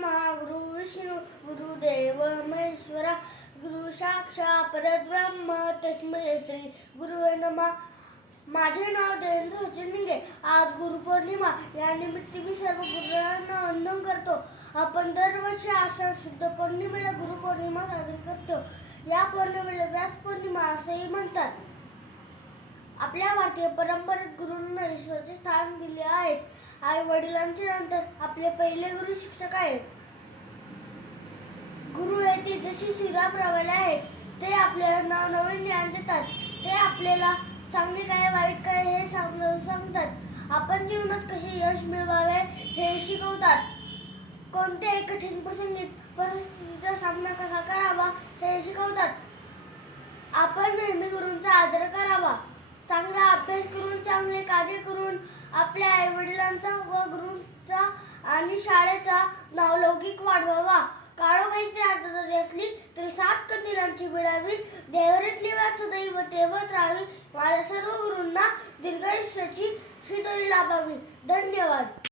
ब्रह्मा गुरु विष्णू गुरुदेव महेश्वरा गुरु साक्षात परब्रह्म तस्मै श्री गुरुवे नमः. माझे नाव देवेंद्र सचिन निंगे. आज गुरुपौर्णिमा या निमित्त मी सर्व गुरुंना वंदन करतो. आपण दरवर्षी आषाढ शुद्ध पौर्णिमेला गुरुपौर्णिमा साजरी करतो. या पौर्णिमेला व्यास पौर्णिमा असेही म्हणतात. आपल्या भारतीय परंपरेत गुरूंना ईश्वराचे स्थान दिले आहे. आई वडिलांच्या नंतर आपले पहिले गुरु शिक्षक आहेत. गुरु हे तेजस्वी सूर्याप्रमाणे आहेत. ते आपल्याला नवनवीन ज्ञान देतात. ते आपल्याला चांगले काय वाईट काय हे सांगतात. आपण जीवनात कसे यश मिळवावे हे शिकवतात. कोणत्याही कठीण परिस्थितीचा सामना कसा करावा हे शिकवतात. आपण नेहमी गुरूंचा आदर करावा. चांगला अभ्यास करून चांगले कार्य करून आपल्या आई वडिलांचा व गुरूंचा आणि शाळेचा नावलौकिक वाढवावा. काळोखाची रात्र जरी असली तरी 7 कंदिलांची मिळावी. देवरीतली वाट सदैव तेवत राहावी. माझ्या सर्व गुरूंना दीर्घायुष्याची शिदोरी लाभावी. धन्यवाद.